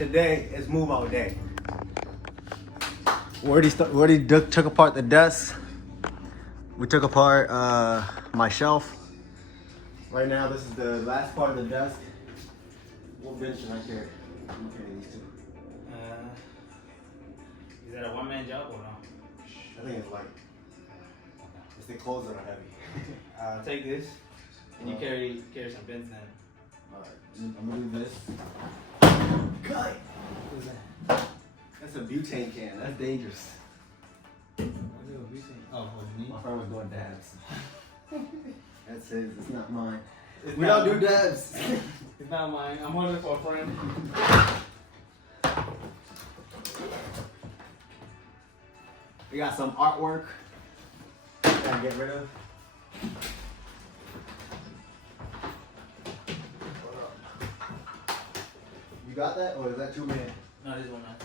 Today is move out day. We already took apart the desk. We took apart my shelf. Right now, this is the last part of the desk. What bench should I carry? I'm carrying these two. Is that a one-man job or no? I think it's light. It's the clothes that are heavy. Take this, and you carry some bins then. Alright, I'm gonna do this. Cut! What's that? That's a butane can. That's dangerous. Oh, me? My friend was doing dabs. That's his. It's not mine. We not don't do dabs. It's not mine. I'm holding it for a friend. We got some artwork. Gotta get rid of. You got that, or is that too many? No, this one, man.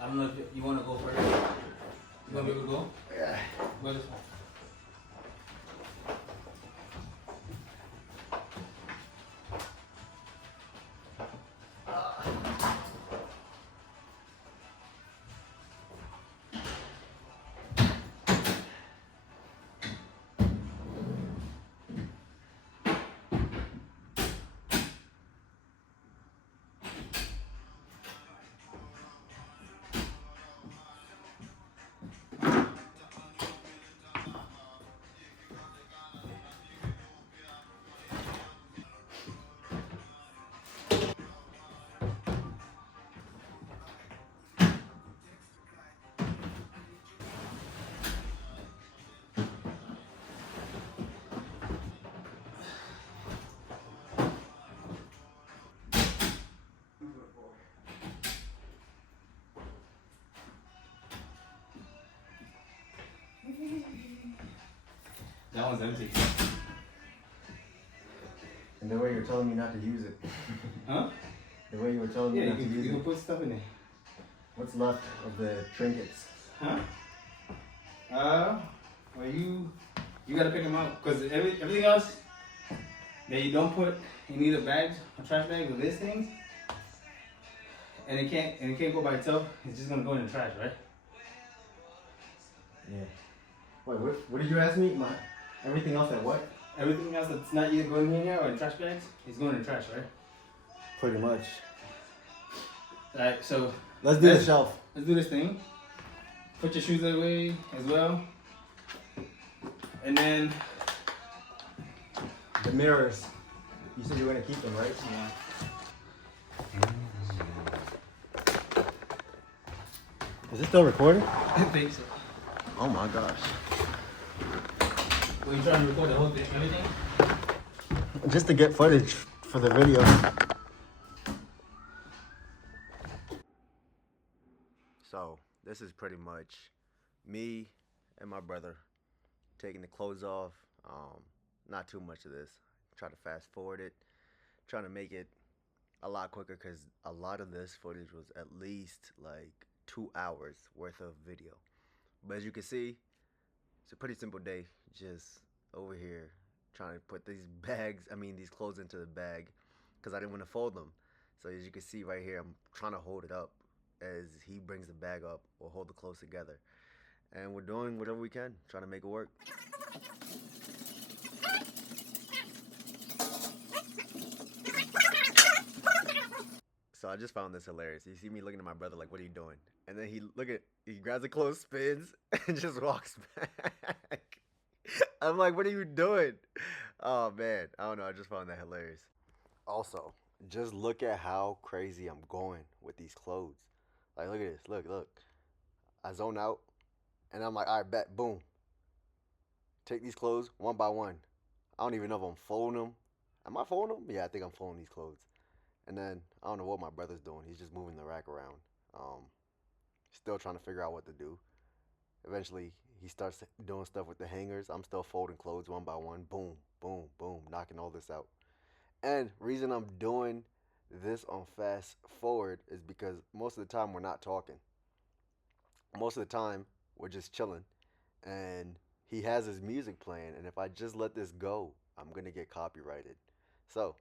I don't know if you want to go first. You want me to go? Yeah. Go this one. That one's empty. And the way you're telling me not to use it. Huh? The way you were telling me Yeah, not to use you can it. put stuff in there. What's left of the trinkets? Huh? Well, you gotta pick them out because everything else that you don't put in either bags or trash bags or this thing, and it can't go by itself. It's just gonna go in the trash, right? Yeah. Wait, what did you ask me? Everything else that what? Everything else that's not either going in here or in trash bags is going in the trash, right? Pretty much. Alright, so Let's do the shelf. let's do this thing. Put your shoes away as well. And then The mirrors. You said you were gonna keep them, right? Is it still recording? I think so. Oh my gosh. Were you trying to record the whole thing, everything? Just to get footage for the video. So, this is pretty much me and my brother taking the clothes off. Not too much of this. Try to fast forward it. Trying to make it a lot quicker because a lot of this footage was at least like 2 hours worth of video. But as you can see, it's a pretty simple day. Just over here trying to put these clothes into the bag because I didn't want to fold them. So as you can see right here, I'm trying to hold it up as he brings the bag up. We'll hold the clothes together. And we're doing whatever we can, trying to make it work. So I just found this hilarious. You see me looking at my brother like, what are you doing? And then he grabs the clothes, spins, and just walks back. I'm like, what are you doing? Oh man, I don't know. I just found that hilarious. Also, just look at how crazy I'm going with these clothes. Like, look at this. Look. I zone out, and I'm like, all right, bet, boom. Take these clothes one by one. I don't even know if I'm folding them. Am I folding them? Yeah, I think I'm folding these clothes. And then I don't know what my brother's doing. He's just moving the rack around. Still trying to figure out what to do. Eventually, he starts doing stuff with the hangers. I'm still folding clothes one by one. Boom, boom, boom, knocking all this out. And reason I'm doing this on fast forward is because most of the time we're not talking. Most of the time we're just chilling. And he has his music playing. And if I just let this go, I'm going to get copyrighted. So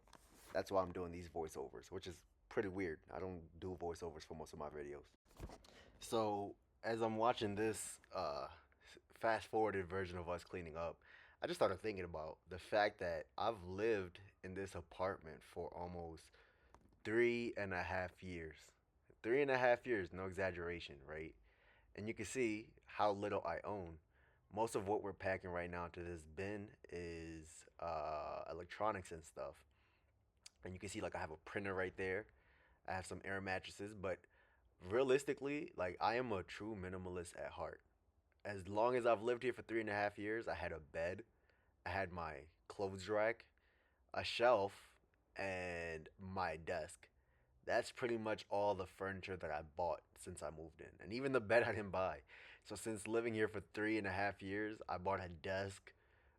that's why I'm doing these voiceovers, which is pretty weird. I don't do voiceovers for most of my videos. So as I'm watching this fast forwarded version of us cleaning up, I just started thinking about the fact that I've lived in this apartment for almost 3.5 years. 3.5 years, no exaggeration, right? And you can see how little I own. Most of what we're packing right now to this bin is electronics and stuff. And you can see like I have a printer right there. I have some air mattresses, but realistically, like I am a true minimalist at heart. As long as I've lived here for 3.5 years, I had a bed, I had my clothes rack, a shelf, and my desk. That's pretty much all the furniture that I bought since I moved in. And even the bed I didn't buy. So since living here for 3.5 years, I bought a desk,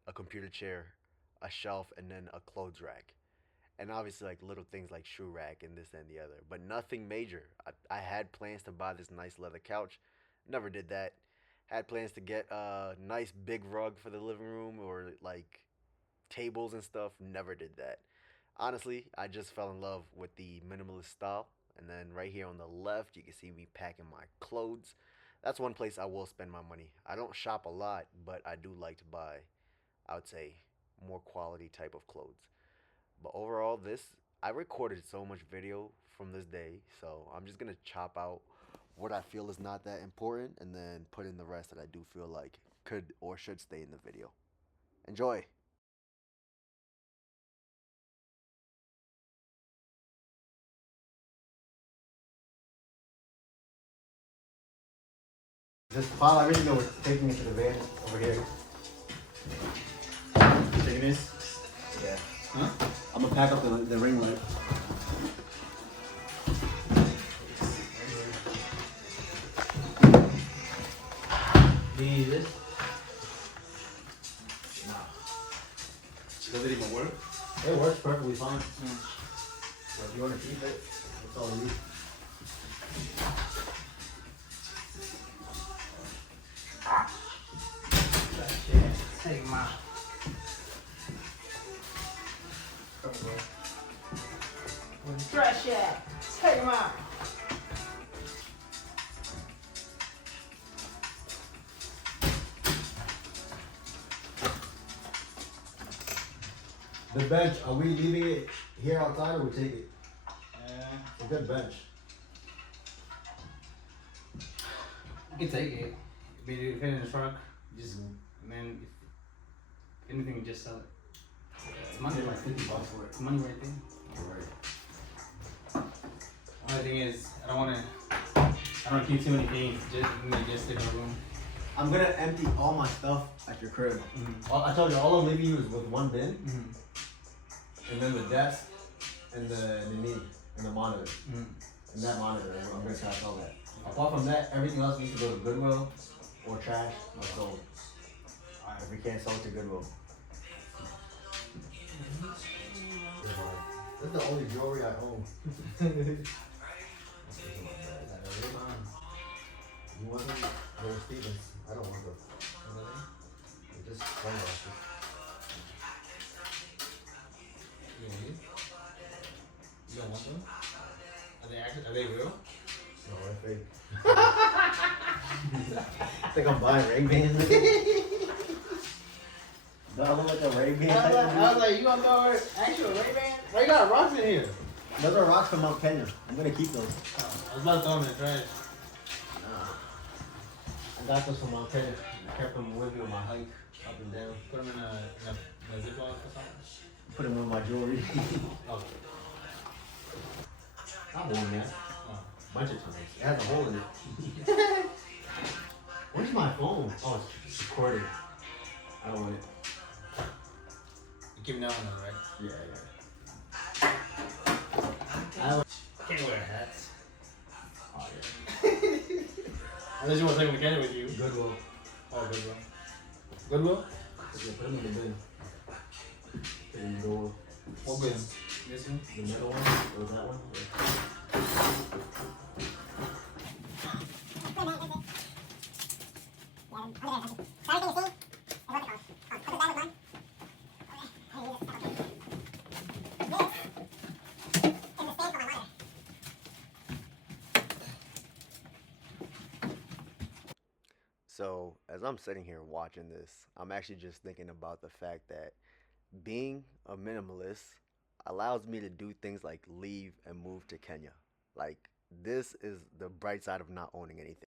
a computer chair, a shelf, and then a clothes rack. And obviously like little things like shoe rack and this and the other. But nothing major. I had plans to buy this nice leather couch. Never did that. Had plans to get a nice big rug for the living room or like tables and stuff. Never did that. Honestly, I just fell in love with the minimalist style. And then right here on the left, you can see me packing my clothes. That's one place I will spend my money. I don't shop a lot, but I do like to buy, I would say, more quality type of clothes. But overall, I recorded so much video from this day, so I'm just gonna chop out what I feel is not that important and then put in the rest that I do feel like could or should stay in the video. Enjoy! Just file everything that we're taking into the van over here. Taking this? Yeah. Huh? I'm gonna pack up the ring light. Do you need this? No. Does it even work? It works perfectly fine. So if you want to keep it, that's all you need. Take him out. Trash it! Take him out! The bench, are we leaving it here outside or we take it? It's a good bench. You can take it. But you fit in the truck, just and then if anything, you just sell it. It's money, like $50 for it. it's money right there. Right. Only thing is, I don't keep too many things. Just stick in a room. I'm gonna empty all my stuff at your crib. Mm-hmm. I told you all I'm leaving you is with one bin, Mm-hmm. and then the desk, and the knee, and the monitor, Mm-hmm. and that monitor. I'm gonna trash all that. Apart from that, everything else needs to go to Goodwill, or trash, or sold. Alright, if we can't sell it to Goodwill. This is the only jewelry I own. You want them? They're Stevens. I don't want them. They're just sunglasses. You don't want them? Are they real? No, they're fake. I think I'm buying Ray-Bans. Do I look like a Ray-Ban? I was like, you gonna throw actual Ray-Ban? Why you got rocks in here? Those are rocks from Mount Kenya. I'm gonna keep those. I was about to throw them in the trash. I got those from Mount Kenya. I kept them with me on my hike up and down. Put them in a Ziploc or something? Put them with my jewelry. Oh. I've worn that. Oh. Bunch of times. It has a hole in it. Where's my phone? Oh, it's recording. I don't want it. You keep that one on, right? Yeah, yeah. Can't wear hats. Oh, yeah. Unless you want to take them to Canada with you. Goodwill. Oh, Goodwill. Goodwill? Yeah, put them in the bin. There you go. What bin? This one? The middle one? Or that one? So, as I'm sitting here watching this, I'm actually just thinking about the fact that being a minimalist allows me to do things like leave and move to Kenya. Like, this is the bright side of not owning anything.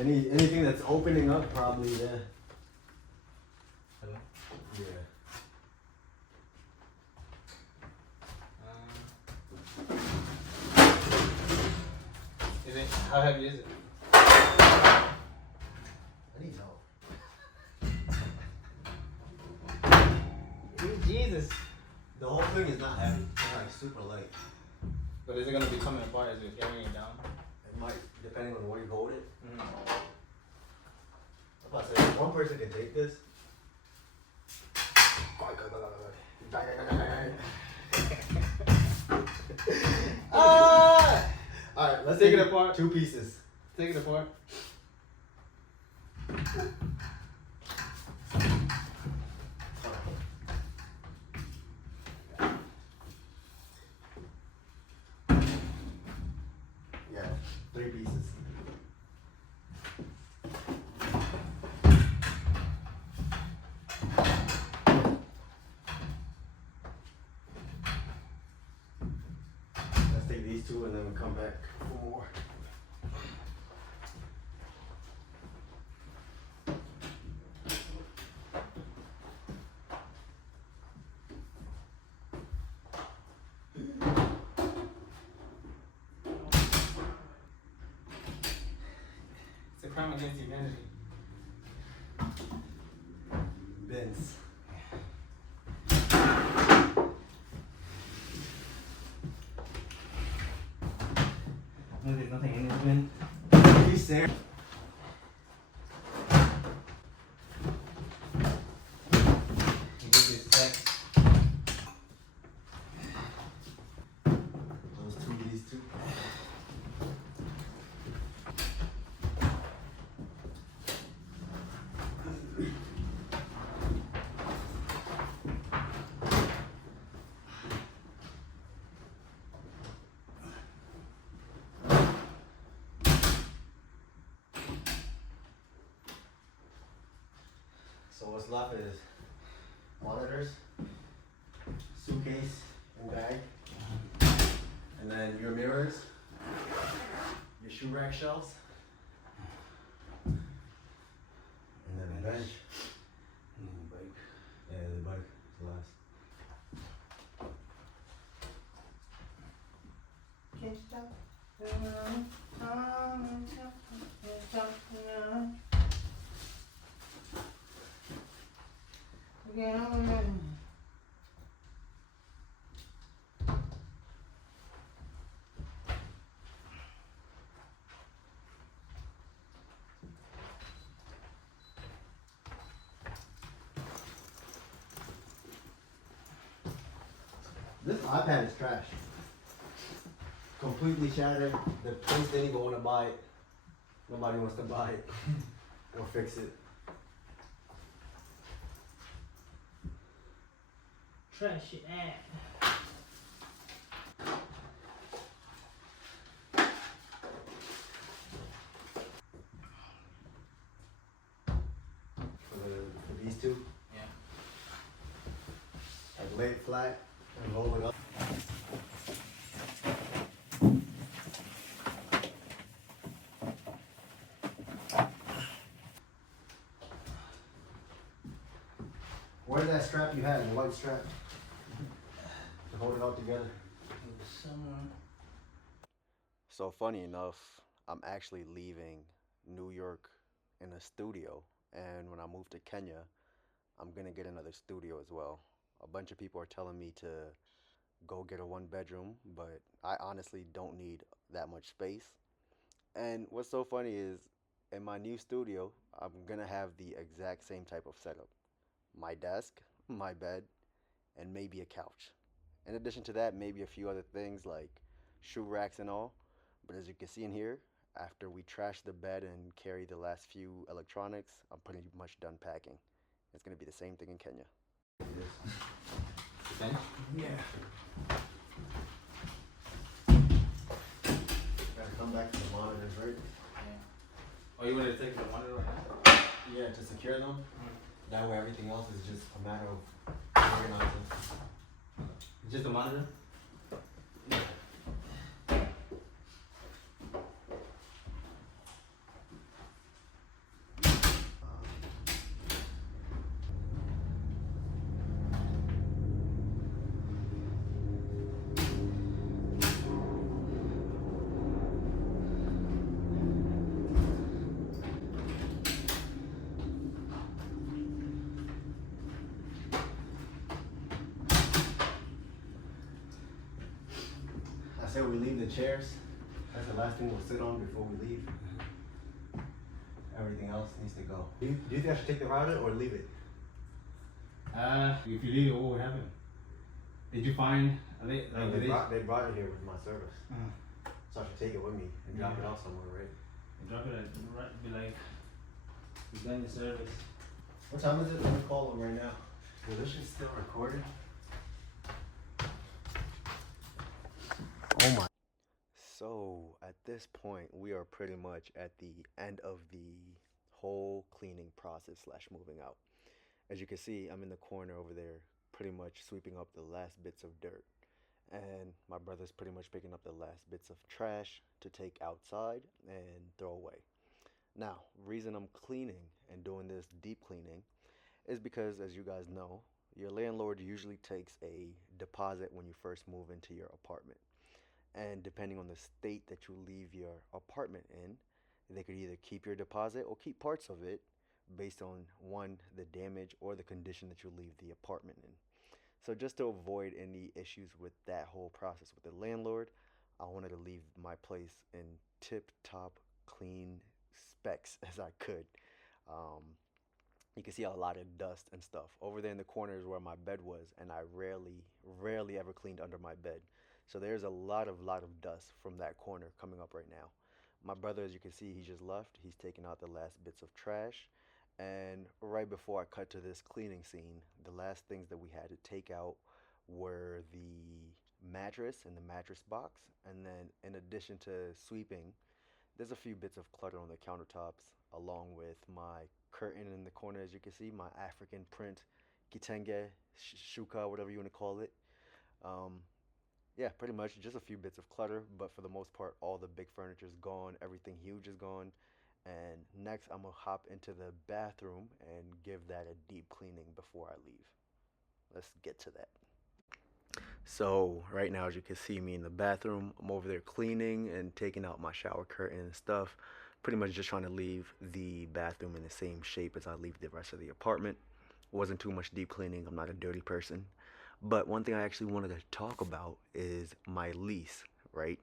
Anything that's opening up, probably, yeah. Hello? Yeah. Is it, how heavy is it? I need help. Jesus. The whole thing is not heavy. It's like super light. But is it gonna be coming apart as you're carrying it down? It might, depending on where you hold it. Mm-hmm. I'm about to say, if one person can take this. Alright, let's Take it apart. 2 pieces. Take it apart. Yeah, 3 pieces. Let's take these 2 and then we'll come back for more. It's a crime against humanity. Bins. No, there's nothing in this bin. He's there. You give this text. Those 2, these 2. So what's left is monitors, suitcase and bag, and then your mirrors, your shoe rack shelves, and then a bench. And then the bike. Yeah, the bike, the last. Can't stop. Can't stop. This iPad is trash. Completely shattered. The prince didn't even want to buy it. Nobody wants to buy it or fix it. Trash it out. For these 2, Yeah. like lay it flat and roll it up. Where's that strap you had, the white strap? To hold it all together. Somewhere. So funny enough, I'm actually leaving New York in a studio, and when I move to Kenya, I'm gonna get another studio as well. A bunch of people are telling me to go get a 1 bedroom, but I honestly don't need that much space. And what's so funny is in my new studio, I'm gonna have the exact same type of setup. My desk, my bed, and maybe a couch. In addition to that, maybe a few other things like shoe racks and all. But as you can see in here, after we trash the bed and carry the last few electronics, I'm pretty much done packing. It's gonna be the same thing in Kenya. Bench? Yeah. come back to the monitors, right? Yeah. Oh, you wanted to take the monitor right now? Yeah, to secure them. Mm-hmm. That way everything else is just a matter of organizing. Just the monitor? I said we leave the chairs. That's the last thing we'll sit on before we leave. Everything else needs to go. Do you think I should take the router or leave it? If you leave it, what would happen? Did you find? They brought it here with my service. So I should take it with me and drop it off somewhere, right? And drop it at right. Be like, you've done your service. What time is it? Let me call them right now. Is this shit still recording? Oh my. So at this point, we are pretty much at the end of the whole cleaning process slash moving out. As you can see, I'm in the corner over there, pretty much sweeping up the last bits of dirt. And my brother's pretty much picking up the last bits of trash to take outside and throw away. Now, reason I'm cleaning and doing this deep cleaning is because, as you guys know, your landlord usually takes a deposit when you first move into your apartment. And depending on the state that you leave your apartment in, they could either keep your deposit or keep parts of it based on one, the damage or the condition that you leave the apartment in. So just to avoid any issues with that whole process with the landlord, I wanted to leave my place in tip-top clean specs as I could. Um, you can see a lot of dust and stuff. Over there in the corner is where my bed was, and I rarely ever cleaned under my bed. So there's a lot of dust from that corner coming up right now. My brother, as you can see, he just left. He's taking out the last bits of trash. And right before I cut to this cleaning scene, the last things that we had to take out were the mattress and the mattress box. And then in addition to sweeping, there's a few bits of clutter on the countertops, along with my curtain in the corner, as you can see, my African print kitenge, shuka, whatever you want to call it. Um, yeah, pretty much just a few bits of clutter, but for the most part, all the big furniture is gone, everything huge is gone. And next, I'm gonna hop into the bathroom and give that a deep cleaning before I leave. Let's get to that. So right now, as you can see me in the bathroom, I'm over there cleaning and taking out my shower curtain and stuff. Pretty much just trying to leave the bathroom in the same shape as I leave the rest of the apartment. Wasn't too much deep cleaning. I'm not a dirty person. But one thing I actually wanted to talk about is my lease, right?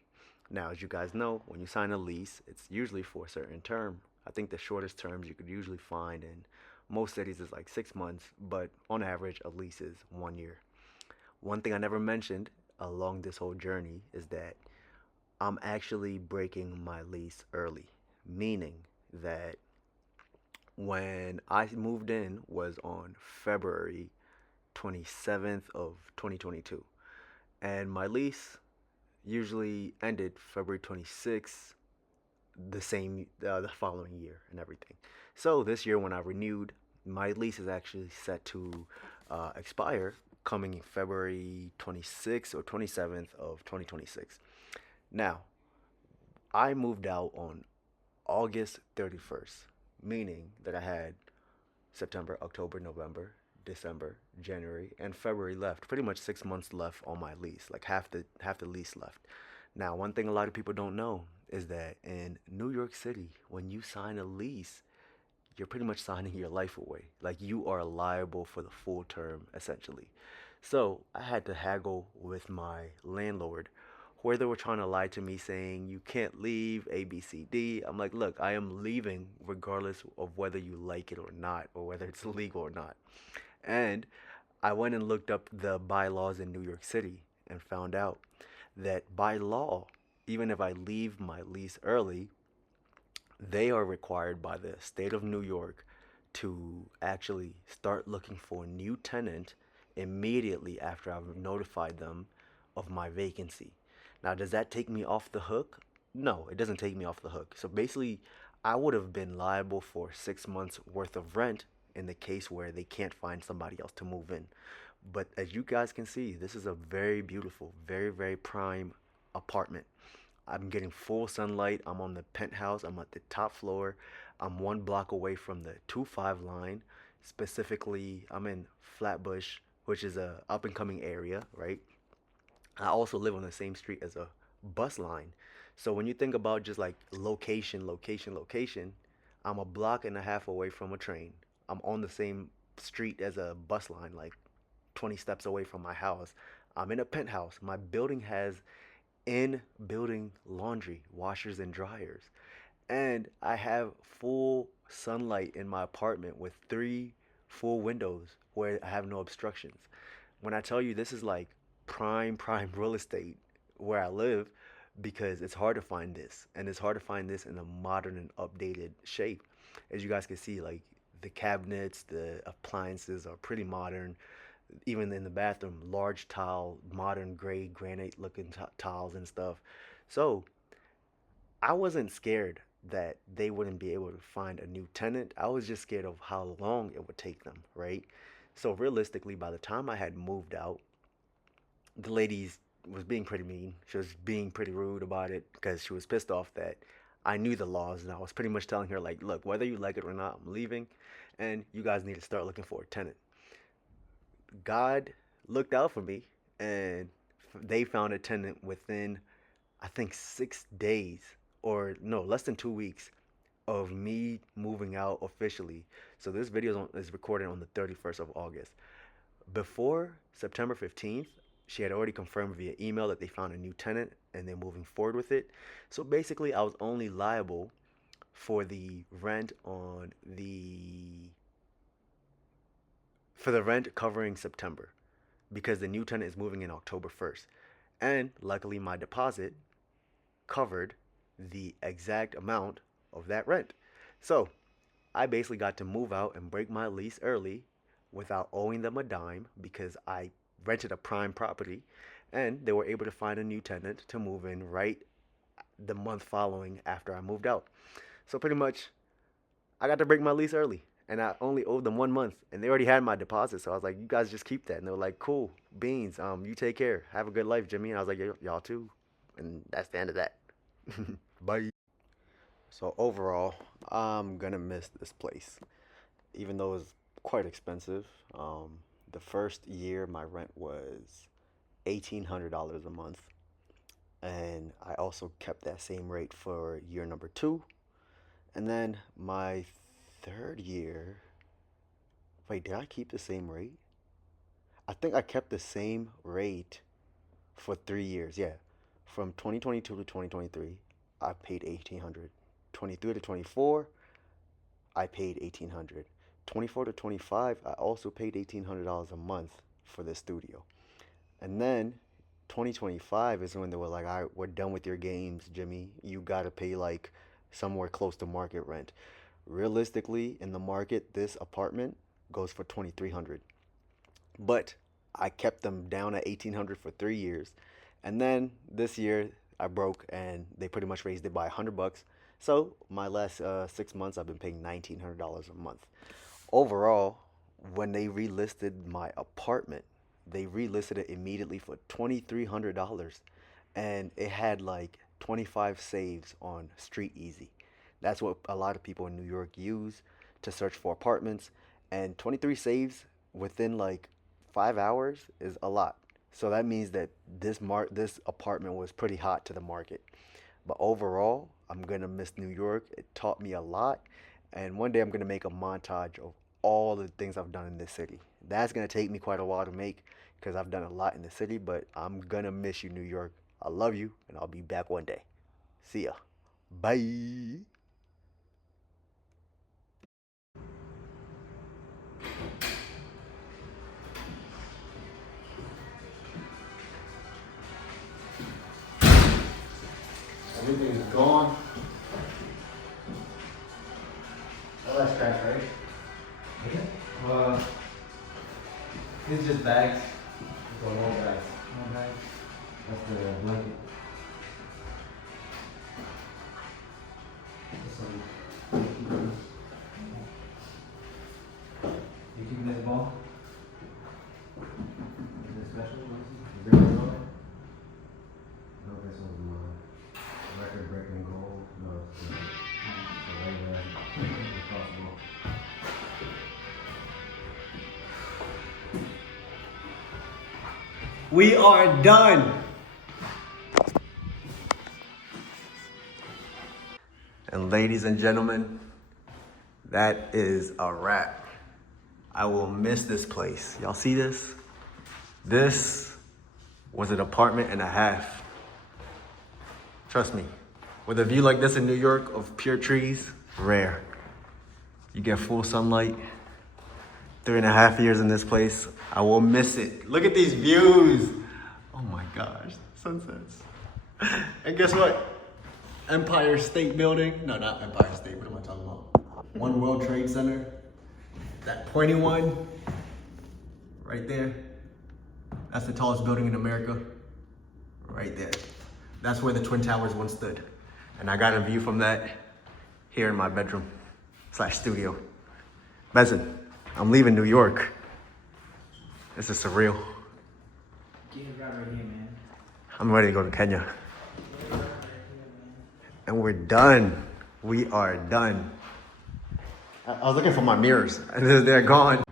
Now, as you guys know, when you sign a lease, it's usually for a certain term. I think the shortest terms you could usually find in most cities is like 6 months, but on average, a lease is 1 year. One thing I never mentioned along this whole journey is that I'm actually breaking my lease early, meaning that when I moved in was on February 27th of 2022, and my lease usually ended February 26th, the following year and everything. So this year when I renewed, my lease is actually set to expire coming in February 26th or 27th of 2026. Now, I moved out on August 31st, meaning that I had September, October, November, December, January, and February left. Pretty much 6 months left on my lease, like half the lease left. Now, one thing a lot of people don't know is that in New York City, when you sign a lease, you're pretty much signing your life away. Like you are liable for the full term, essentially. So I had to haggle with my landlord where they were trying to lie to me saying you can't leave A, B, C, D. I'm like, look, I am leaving regardless of whether you like it or not, or whether it's legal or not. And I went and looked up the bylaws in New York City and found out that by law, even if I leave my lease early, they are required by the state of New York to actually start looking for a new tenant immediately after I've notified them of my vacancy. Now, does that take me off the hook? No, it doesn't take me off the hook. So basically, I would have been liable for 6 months worth of rent in the case where they can't find somebody else to move in. But as you guys can see, this is a very beautiful, very prime apartment. I'm getting full sunlight. I'm on the penthouse. I'm at the top floor. I'm 1 block away from the 2-5 line. Specifically, I'm in Flatbush, which is a up and coming area, right? I also live on the same street as a bus line. So when you think about just like location, I'm a block and a half away from a train. I'm on the same street as a bus line, like 20 steps away from my house. I'm in a penthouse. My building has in building laundry, washers, and dryers. And I have full sunlight in my apartment with 3 full windows where I have no obstructions. When I tell you this is like prime real estate where I live, because it's hard to find this, and it's hard to find this in a modern and updated shape. As you guys can see, like the cabinets, the appliances are pretty modern. Even in the bathroom, large tile, modern gray granite looking tiles and stuff. So I wasn't scared that they wouldn't be able to find a new tenant. I was just scared of how long it would take them, right? So realistically, by the time I had moved out, the lady was being pretty mean. She was being pretty rude about it because she was pissed off that I knew the laws, and I was pretty much telling her like, look, whether you like it or not, I'm leaving, and you guys need to start looking for a tenant. God looked out for me, and they found a tenant within, I think, 6 days, or no, less than 2 weeks of me moving out officially. So this video is recorded on the 31st of August. Before September 15th, she had already confirmed via email that they found a new tenant and they're moving forward with it. So basically, I was only liable for the rent on the for the rent covering September, because the new tenant is moving in October 1st. And luckily, my deposit covered the exact amount of that rent. So I basically got to move out and break my lease early without owing them a dime because I rented a prime property, and they were able to find a new tenant to move in right the month following after I moved out. So pretty much I got to break my lease early, and I only owed them 1 month, and they already had my deposit. So I was like, "You guys just keep that," and they were like, "Cool, beans. You take care. Have a good life, Jimmy." And I was like, "Y'all too," and that's the end of that. Bye. So overall, I'm gonna miss this place, even though it's quite expensive. The first year, my rent was $1,800 a month, and I also kept that same rate for year number two. And then my third year, wait, did I keep the same rate? I think I kept the same rate for 3 years. Yeah, from 2022 to 2023, I paid 1,800. 23 to 24, I paid 1,800. 24 to 25, I also paid $1,800 a month for the studio. And then 2025 is when they were like, "All right, we're done with your games, Jimmy. You got to pay like somewhere close to market rent." Realistically, in the market, this apartment goes for 2,300. But I kept them down at 1,800 for 3 years. And then this year I broke and they pretty much raised it by $100. So my last 6 months I've been paying $1,900 a month. Overall, when they relisted my apartment, they relisted it immediately for $2,300, and it had like 25 saves on Street Easy. That's what a lot of people in New York use to search for apartments, and 23 saves within like 5 hours is a lot. So that means that this apartment was pretty hot to the market. But overall, I'm gonna miss New York. It taught me a lot, and one day I'm gonna make a montage of all the things I've done in this city. That's gonna take me quite a while to make because I've done a lot in the city, but I'm gonna miss you, New York. I love you, and I'll be back one day. See ya. Bye. Everything is gone. All that's trash, right? It's just bags. It's all bags. No bags. That's the blanket. You keeping this ball? Is it special? No, this one's mine. Record breaking gold. No, it's not. It's way back. Impossible. We are done. And ladies and gentlemen, that is a wrap. I will miss this place. Y'all see this? This was an apartment and a half. Trust me, with a view like this in New York of pure trees, rare. You get full sunlight. 3.5 years in this place. I will miss it. Look at these views. Oh my gosh, sunsets. And guess what? Empire State Building. No, not Empire State. What am I talking about? One World Trade Center. That pointy one right there. That's the tallest building in America. Right there. That's where the Twin Towers once stood. And I got a view from that here in my bedroom / studio. Bezin, I'm leaving New York. This is surreal. Get it right here, man. I'm ready to go to Kenya. And we're done. We are done. I was looking for my mirrors and they're gone.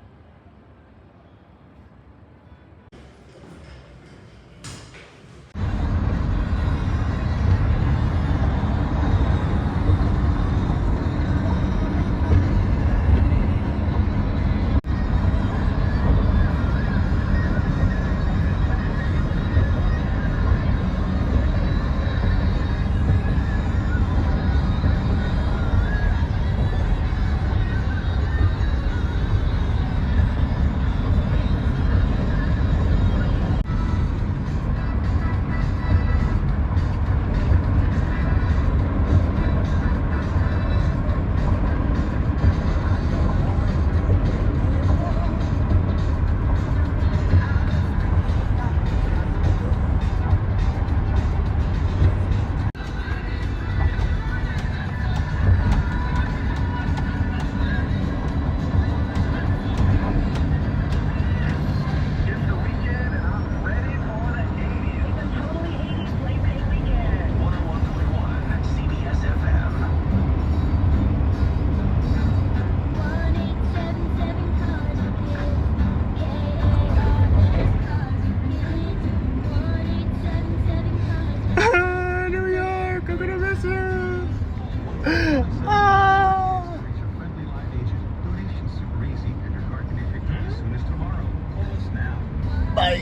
Bye.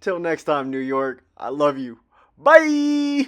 Till next time, New York. I love you. Bye.